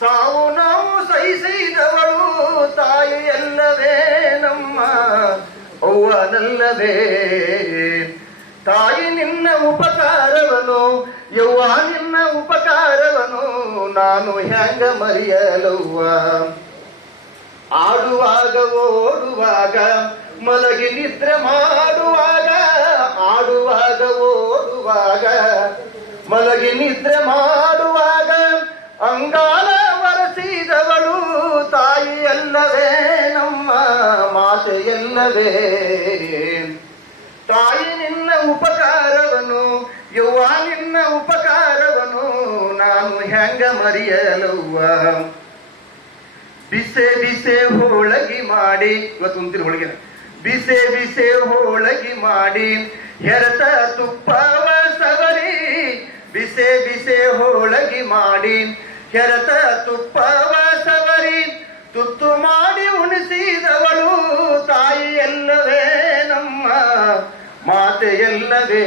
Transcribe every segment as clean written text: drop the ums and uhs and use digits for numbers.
ಸಾವು ನಾವು ಸಹಿಸಿದವಳು ತಾಯಿಯಲ್ಲವೇ ನಮ್ಮ ಅವ್ವನಲ್ಲವೇ. ತಾಯಿ ನಿನ್ನ ಉಪಕಾರವನು ಯವ್ವ ನಿನ್ನ ಉಪಕಾರವನು ನಾನು ಹ್ಯಾಂಗ ಮರೆಯಲವ್ವ. ಆಡುವಾಗ ಓಡುವಾಗ ಮಲಗಿ ನಿದ್ರೆ ಮಾಡುವಾಗ, ಆಡುವಾಗ ಓಡುವಾಗ ಮಲಗಿ ನಿದ್ರೆ ಮಾಡುವಾಗ ಅಂಗಾಲ ವರಸಿದವಳು ತಾಯಿಯಲ್ಲವೇ ನಮ್ಮ ಮಾತೆಯಲ್ಲವೇ. ತಾಯಿ ನಿನ್ನ ಉಪಕಾರವನು ಯವ್ವ ನಿನ್ನ ಉಪಕಾರವನು ನಾನು ಹೆಂಗ ಮರೆಯಲವ್ವ. ಬಿಸೆ ಬಿಸೆ ಹೋಳಗಿ ಮಾಡಿ, ಇವತ್ತು ಉಂತಿನ ಹೋಳಿಗೆ, ಬಿಸೆ ಬಿಸೆ ಹೋಳಗಿ ಮಾಡಿ ಹೆರತ ತುಪ್ಪವ ಸವರಿ, ಬಿಸೆ ಬಿಸೆ ಹೋಳಗಿ ಮಾಡಿ ಹೆರತ ತುಪ್ಪವ ಸವರಿ ತುತ್ತು ಮಾಡಿ ಉಣಿಸಿದವಳು ತಾಯಿಯಲ್ಲವೇ ನಮ್ಮ ಮಾತೆಯಲ್ಲವೇ.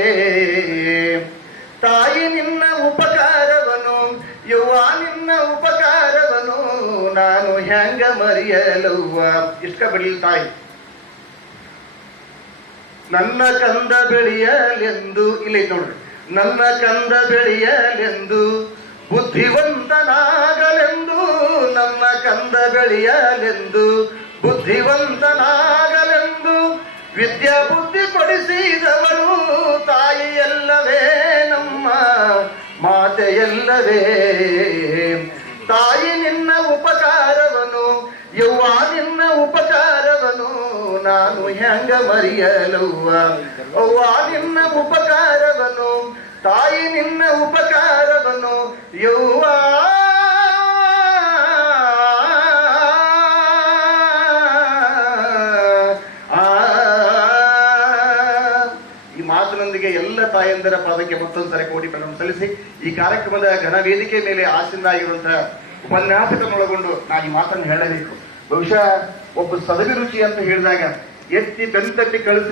ತಾಯಿ ನಿನ್ನ ಉಪಕಾರವನು ಯವ್ವ ನಿನ್ನ ಉಪಕಾರವನು ನಾನು ಹೆಂಗ ಮರೆಯಲವ್ವ. ಇಷ್ಟ ಬಿಡಲಿ ತಾಯಿ. ನನ್ನ ಕಂದ ಬೆಳೆಯಲೆಂದು, ಇಲ್ಲಿ ನೋಡ್ರಿ, ನನ್ನ ಕಂದ ಬೆಳೆಯಲೆಂದು ಬುದ್ಧಿವಂತನಾಗಲೆಂದು, ನನ್ನ ಕಂದ ಬೆಳೆಯಲೆಂದು ಬುದ್ಧಿವಂತನಾಗಲೆಂದು ವಿದ್ಯಾ ಬುದ್ಧಿ ಕೊಡಿಸಿದವಳು ತಾಯಿಯಲ್ಲವೇ ನಮ್ಮ ಮಾತೆಯಲ್ಲವೇ. ತಾಯಿ ನಿನ್ನ ಉಪಕಾರವನು ಯವ್ವ ನಿನ್ನ ಉಪಕಾರವನು ನಾನು ಹೆಂಗ ಮರೆಯಲವ್ವ. ಅವ್ವ ನಿನ್ನ ಉಪಕಾರವನು ತಾಯಿ ನಿನ್ನ ಉಪಕಾರವನು ಯವ್ವ. ಈ ಮಾತಿನೊಂದಿಗೆ ಎಲ್ಲ ತಾಯಂದರ ಪಾದಕ್ಕೆ ಮತ್ತೊಂದ್ಸರಿ ಕೋಟಿ ಪ್ರಣಾಮ ಸಲ್ಲಿಸಿ ಈ ಕಾರ್ಯಕ್ರಮದ ಘನ ವೇದಿಕೆ ಮೇಲೆ ಆಸೀನ ಆಗಿರುವಂತಹ ಉಪನ್ಯಾಸಕರನ್ನೊಳಗೊಂಡು ನಾನು ಈ ಮಾತನ್ನು ಹೇಳಬೇಕು. ಬಹುಶಃ ಒಬ್ಬ ಸದಭಿರುಚಿ ಅಂತ ಹೇಳಿದಾಗ ಎತ್ತಿ ಬೆಂತಟ್ಟಿ ಕಳಿಸ್ರಿ